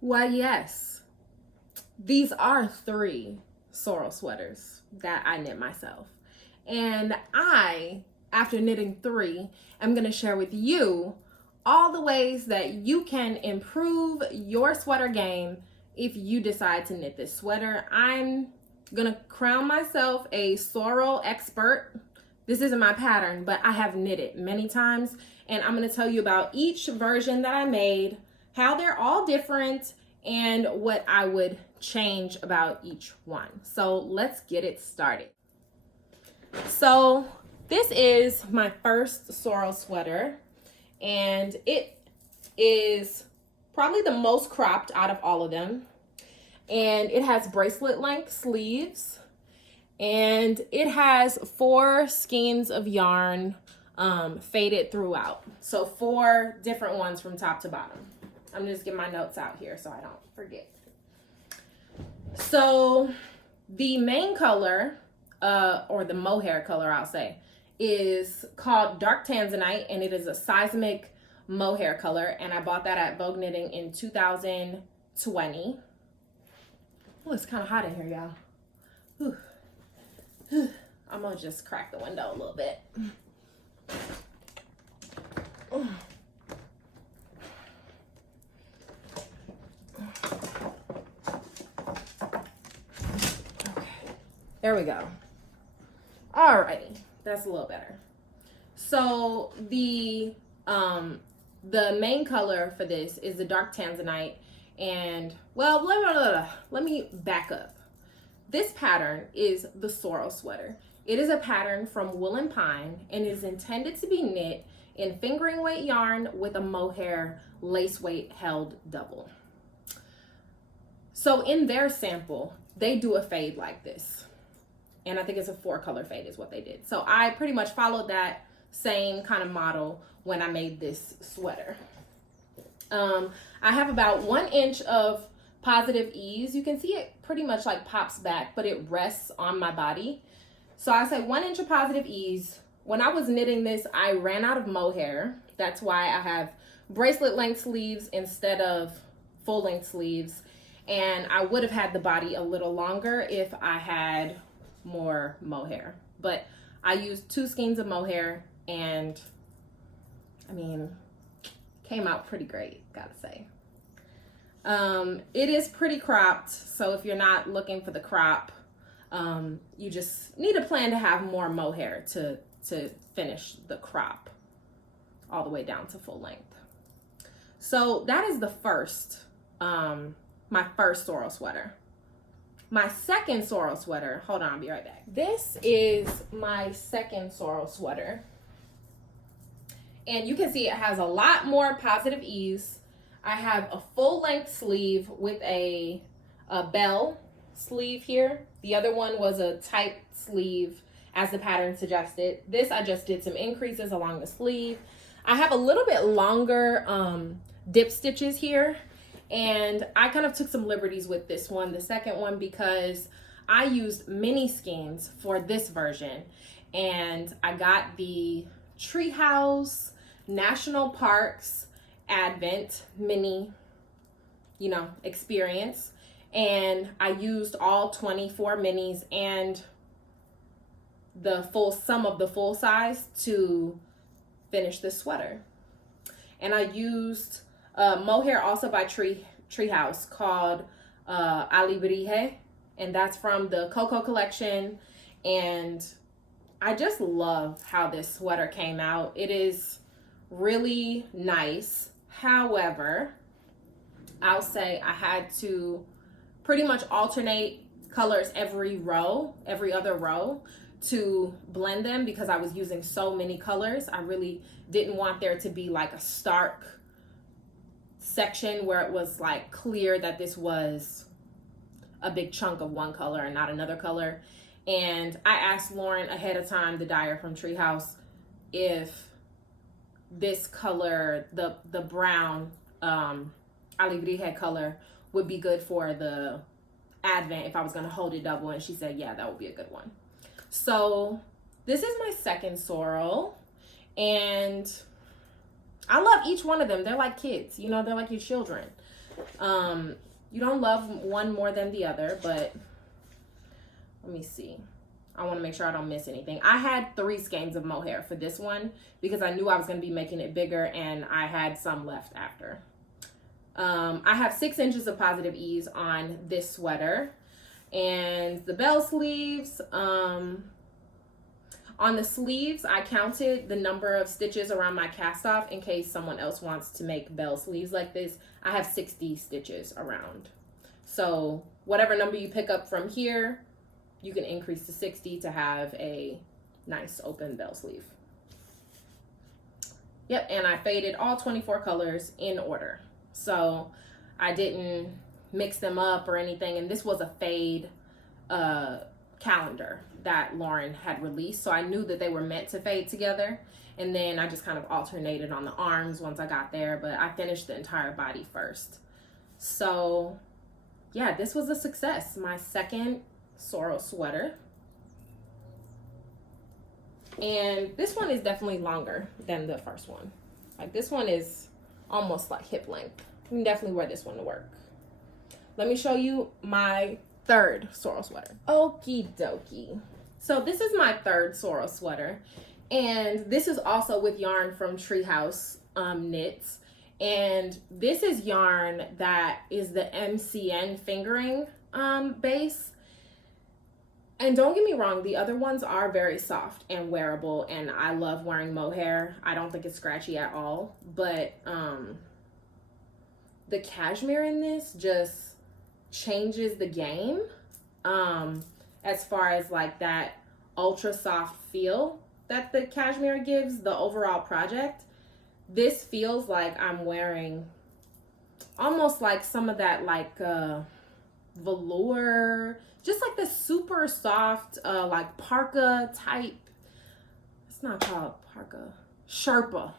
Why, yes, these are 3 sorrel sweaters that I knit myself. And I, after knitting 3, am going to share with you all the ways that you can improve your sweater game if you decide to knit this sweater. I'm going to crown myself a sorrel expert. This isn't my pattern, but I have knitted many times, and I'm going to tell you about each version that I made, how they're all different, and what I would change about each one. So let's get it started. So this is my first sorrel sweater, and it is probably the most cropped out of all of them. And it has bracelet length sleeves, and it has 4 skeins of yarn faded throughout. So 4 different ones from top to bottom. I'm just getting my notes out here so I don't forget. So the main color, or the mohair color, I'll say, is called Dark Tanzanite, and it is a Seismic mohair color, and I bought that at Vogue Knitting in 2020. Oh, it's kind of hot in here, y'all. I'm gonna just crack the window a little bit. There we go. Alrighty, that's a little better. So the main color for this is the Dark Tanzanite, and well, let me back up. This pattern is the sorrel sweater. It is a pattern from wool and pine, and is intended to be knit in fingering weight yarn with a mohair lace weight held double. So in their sample, they do a fade like this. And I think it's a 4-color fade is what they did. So I pretty much followed that same kind of model when I made this sweater. I have about 1 inch of positive ease. You can see it pretty much like pops back, but it rests on my body. So I say 1 inch of positive ease. When I was knitting this, I ran out of mohair. That's why I have bracelet length sleeves instead of full length sleeves. And I would have had the body a little longer if I had more mohair, but I used 2 skeins of mohair, and I mean, came out pretty great, gotta say. It is pretty cropped, so if you're not looking for the crop, you just need a plan to have more mohair to finish the crop all the way down to full length. So that is the first, my first sorrel sweater. My second sorrel sweater, hold on, I'll be right back. This is my second sorrel sweater. And you can see it has a lot more positive ease. I have a full length sleeve with a bell sleeve here. The other one was a tight sleeve as the pattern suggested. This, I just did some increases along the sleeve. I have a little bit longer dip stitches here. And I kind of took some liberties with this one, the second one, because I used mini skeins for this version. And I got the Treehouse National Parks Advent mini, experience. And I used all 24 minis and some of the full size to finish this sweater. And I used mohair also by Treehouse called Alebrije, and that's from the Coco collection. And I just love how this sweater came out. It is really nice. However, I'll say I had to pretty much alternate colors every other row to blend them because I was using so many colors. I really didn't want there to be like a stark section where it was like clear that this was a big chunk of one color and not another color. And I asked Lauren ahead of time, the dyer from Treehouse, if this color, the brown Alebrije color, would be good for the Advent if I was going to hold it double. And she said, yeah, that would be a good one. So this is my second sorrel, and I love each one of them. They're like kids, they're like your children. You don't love one more than the other, but let me see. I want to make sure I don't miss anything. I had 3 skeins of mohair for this one because I knew I was going to be making it bigger, and I had some left after. I have 6 inches of positive ease on this sweater, and the bell sleeves, on the sleeves, I counted the number of stitches around my cast off in case someone else wants to make bell sleeves like this. I have 60 stitches around. So whatever number you pick up from here, you can increase to 60 to have a nice open bell sleeve. Yep, and I faded all 24 colors in order. So I didn't mix them up or anything. And this was a fade calendar that Lauren had released. So I knew that they were meant to fade together. And then I just kind of alternated on the arms once I got there. But I finished the entire body first. So yeah, this was a success. My second Sorrel sweater. And this one is definitely longer than the first one. Like, this one is almost like hip length. You can definitely wear this one to work. Let me show you my third Sorrel sweater. Okie dokie. So this is my third Sorrel sweater, and this is also with yarn from Treehouse Knits. And this is yarn that is the MCN fingering base. And don't get me wrong, the other ones are very soft and wearable, and I love wearing mohair. I don't think it's scratchy at all, but the cashmere in this just changes the game as far as like that ultra soft feel that the cashmere gives the overall project. This feels like I'm wearing almost like some of that like velour, just like the super soft like parka type. It's not called parka, Sherpa,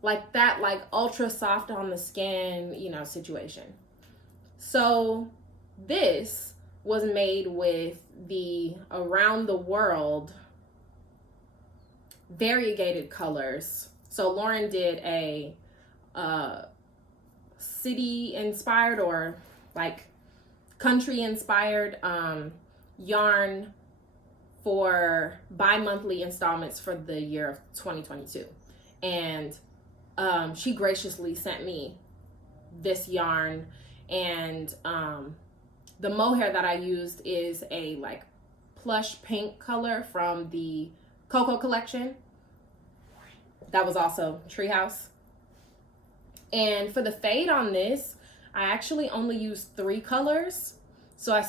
like that, like ultra soft on the skin, you know, situation. So this was made with the Around the World variegated colors. So Lauren did a city inspired or like country inspired yarn for bi-monthly installments for the year of 2022. And she graciously sent me this yarn, and the mohair that I used is a like plush pink color from the Coco collection. That was also Treehouse. And for the fade on this, I actually only used 3 colors. So I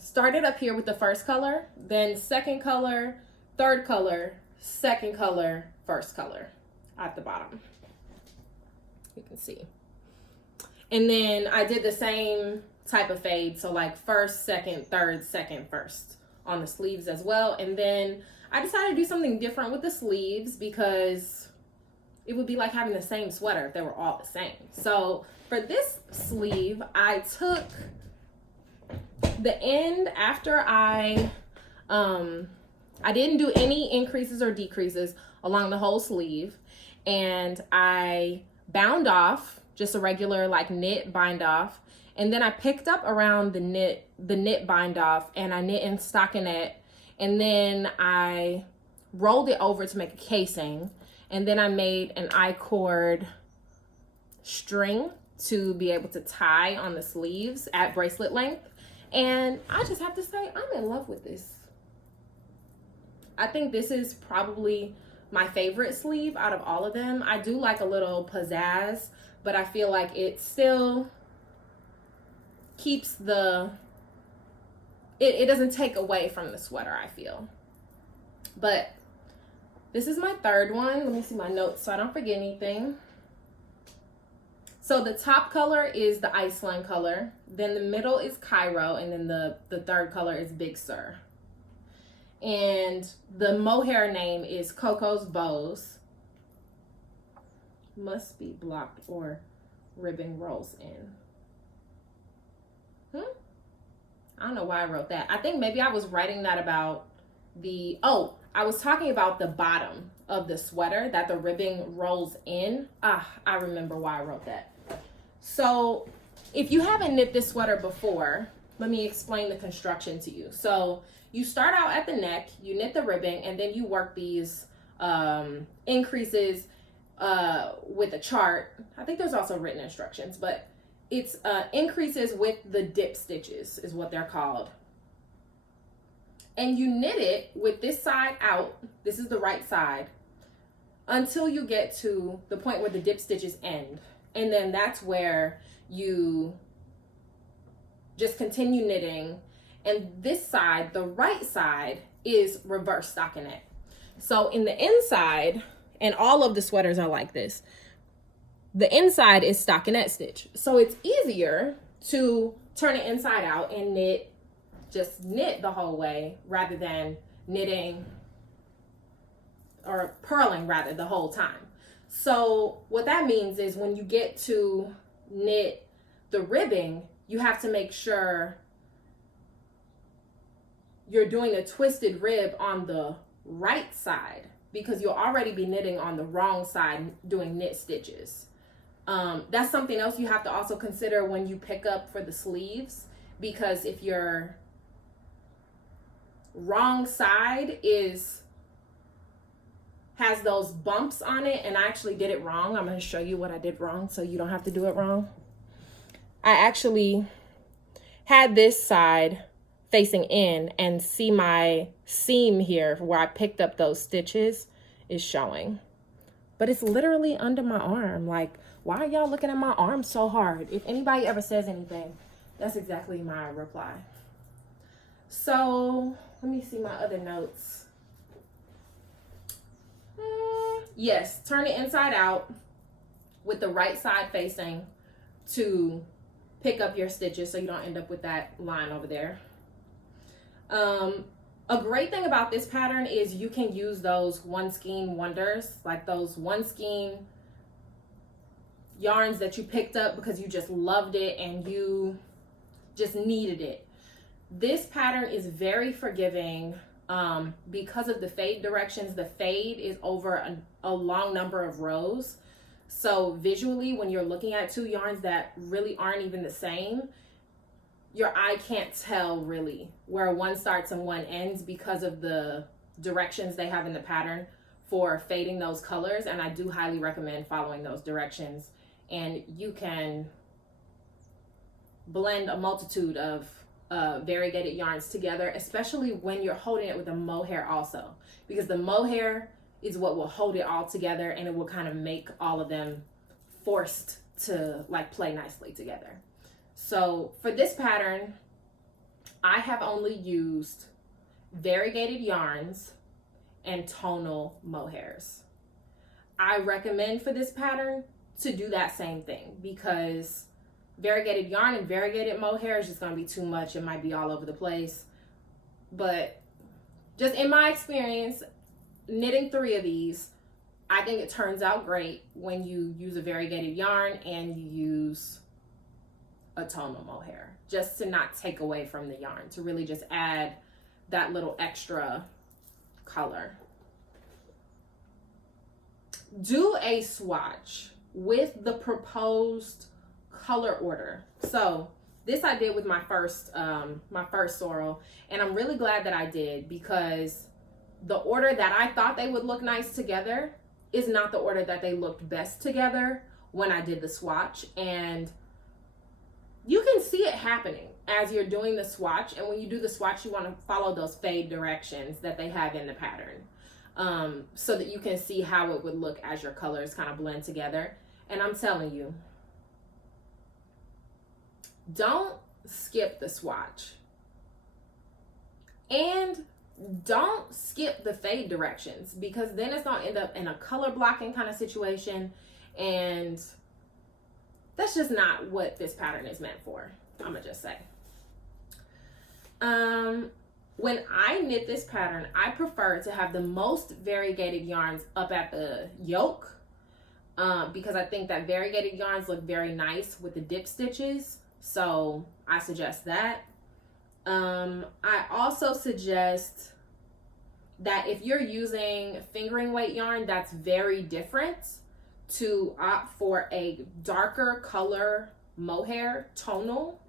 started up here with the first color, then second color, third color, second color, first color at the bottom. You can see. And then I did the same type of fade. So like first, second, third, second, first on the sleeves as well. And then I decided to do something different with the sleeves because it would be like having the same sweater if they were all the same. So for this sleeve, I took the end after I didn't do any increases or decreases along the whole sleeve, and I bound off just a regular like knit bind off, and then I picked up around the knit bind off and I knit in stockinette, and then I rolled it over to make a casing, and then I made an I-cord string to be able to tie on the sleeves at bracelet length. And I just have to say, I'm in love with this. I think this is probably my favorite sleeve out of all of them. I do like a little pizzazz, but I feel like it still keeps the, it doesn't take away from the sweater, I feel. But this is my third one. Let me see my notes so I don't forget anything. So the top color is the Iceland color, then the middle is Cairo, and then the third color is Big Sur. And the mohair name is Coco's Bows. Must be blocked or ribbon rolls in. I don't know why I wrote that. I think maybe I was writing that about the, I was talking about the bottom of the sweater that the ribbon rolls in. I remember why I wrote that. So if you haven't knit this sweater before, let me explain the construction to you. So you start out at the neck, you knit the ribbing, and then you work these increases with a chart. I think there's also written instructions, but it's increases with the dip stitches is what they're called. And you knit it with this side out, this is the right side, until you get to the point where the dip stitches end. And then that's where you just continue knitting. And this side, the right side, is reverse stockinette. So in the inside, and all of the sweaters are like this, the inside is stockinette stitch. So it's easier to turn it inside out and knit, just knit the whole way rather than knitting or purling rather the whole time. So what that means is when you get to knit the ribbing, you have to make sure you're doing a twisted rib on the right side, because you'll already be knitting on the wrong side doing knit stitches. That's something else you have to also consider when you pick up for the sleeves, because if your wrong side has those bumps on it, and I actually did it wrong. I'm going to show you what I did wrong so you don't have to do it wrong. I actually had this side facing in, and see my seam here where I picked up those stitches is showing. But it's literally under my arm. Like, why are y'all looking at my arm so hard? If anybody ever says anything, that's exactly my reply. So let me see my other notes. Yes, turn it inside out with the right side facing to pick up your stitches so you don't end up with that line over there. A great thing about this pattern is you can use those one skein wonders, like those one skein yarns that you picked up because you just loved it and you just needed it. This pattern is very forgiving because of the fade directions. The fade is over a long number of rows. So visually, when you're looking at two yarns that really aren't even the same, your eye can't tell really where one starts and one ends because of the directions they have in the pattern for fading those colors. And I do highly recommend following those directions. And you can blend a multitude of variegated yarns together, especially when you're holding it with a mohair also, because the mohair is what will hold it all together, and it will kind of make all of them forced to like play nicely together. So for this pattern, I have only used variegated yarns and tonal mohairs. I recommend for this pattern to do that same thing, because variegated yarn and variegated mohair is just going to be too much. It might be all over the place. But just in my experience, knitting 3 of these, I think it turns out great when you use a variegated yarn and you use a tonal mohair, just to not take away from the yarn, to really just add that little extra color. Do a swatch with the proposed color order. So this I did with my first sorrel, and I'm really glad that I did, because the order that I thought they would look nice together is not the order that they looked best together when I did the swatch. And you can see it happening as you're doing the swatch. And when you do the swatch, you want to follow those fade directions that they have in the pattern, so that you can see how it would look as your colors kind of blend together. And I'm telling you, don't skip the swatch, and don't skip the fade directions, because then it's going to end up in a color blocking kind of situation, and that's just not what this pattern is meant for. I'm gonna just say, when I knit this pattern, I prefer to have the most variegated yarns up at the yoke, because I think that variegated yarns look very nice with the dip stitches. So I suggest that. I also suggest that if you're using fingering weight yarn that's very different, to opt for a darker color mohair tonal.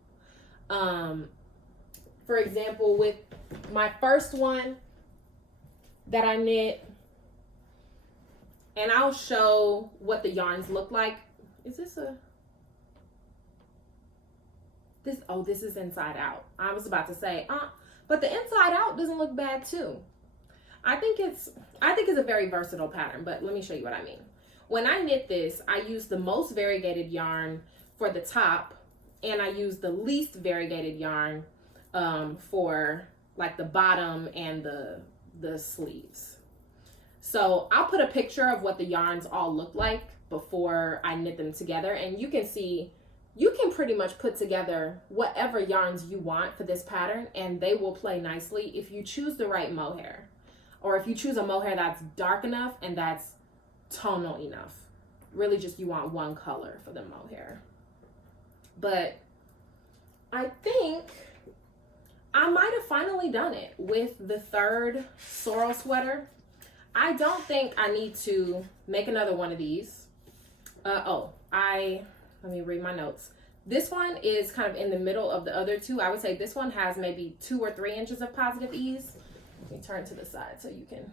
For example, with my first one that I knit, and I'll show what the yarns look like. Is this this is inside out. I was about to say, but the inside out doesn't look bad too. I think it's a very versatile pattern, but let me show you what I mean. When I knit this, I use the most variegated yarn for the top, and I use the least variegated yarn for like the bottom and the sleeves. So I'll put a picture of what the yarns all look like before I knit them together, and you can see, you can pretty much put together whatever yarns you want for this pattern, and they will play nicely if you choose the right mohair, or if you choose a mohair that's dark enough and that's tonal enough. Really just you want one color for the mohair. But I think I might have finally done it with the third sorrel sweater. I don't think I need to make another one of these. Let me read my notes. This one is kind of in the middle of the other two. I would say this one has maybe 2 or 3 inches of positive ease. Let me turn to the side so you can.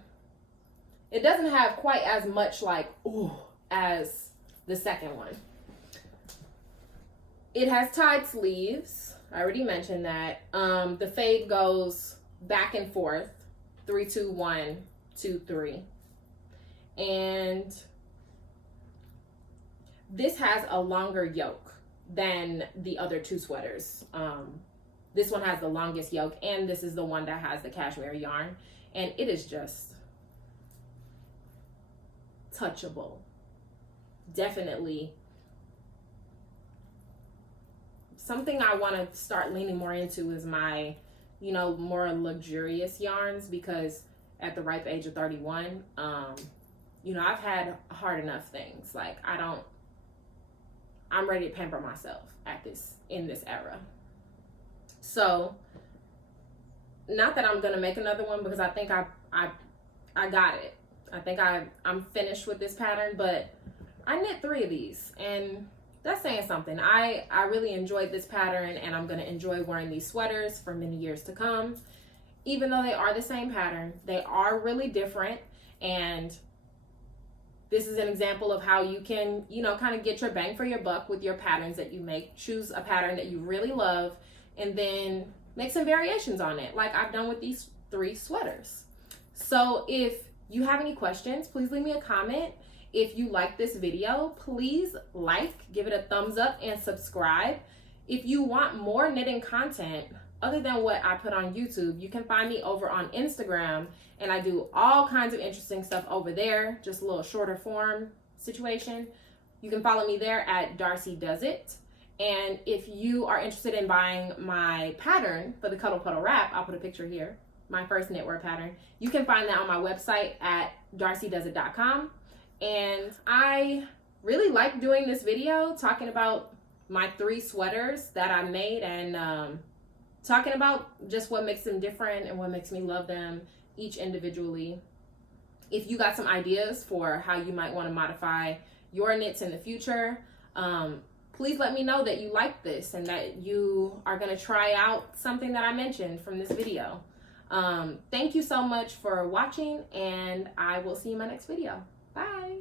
It doesn't have quite as much like, ooh, as the second one. It has tied sleeves. I already mentioned that. The fade goes back and forth. 3, 2, 1, 2, 3. And this has a longer yoke than the other 2 sweaters. This one has the longest yoke, and this is the one that has the cashmere yarn, and it is just touchable. Definitely something I want to start leaning more into is my, more luxurious yarns, because at the ripe age of 31, I've had hard enough things. Like I'm ready to pamper myself in this era. So, not that I'm gonna make another one, because I think I got it. I think I'm finished with this pattern, but I knit 3 of these, and that's saying something. I really enjoyed this pattern, and I'm gonna enjoy wearing these sweaters for many years to come. Even though they are the same pattern, they are really different, and this is an example of how you can, kind of get your bang for your buck with your patterns that you make. Choose a pattern that you really love, and then make some variations on it, like I've done with these 3 sweaters. So if you have any questions, please leave me a comment. If you like this video, please give it a thumbs up, and subscribe. If you want more knitting content other than what I put on YouTube, you can find me over on Instagram, and I do all kinds of interesting stuff over there, just a little shorter form situation. You can follow me there at Darcy Does It. And if you are interested in buying my pattern for the Cuddle Puddle Wrap, I'll put a picture here, my first knitwear pattern. You can find that on my website at darcydoesit.com. And I really like doing this video, talking about my 3 sweaters that I made, and talking about just what makes them different and what makes me love them each individually. If you got some ideas for how you might want to modify your knits in the future, please let me know that you like this and that you are going to try out something that I mentioned from this video. Thank you so much for watching, and I will see you in my next video. Bye.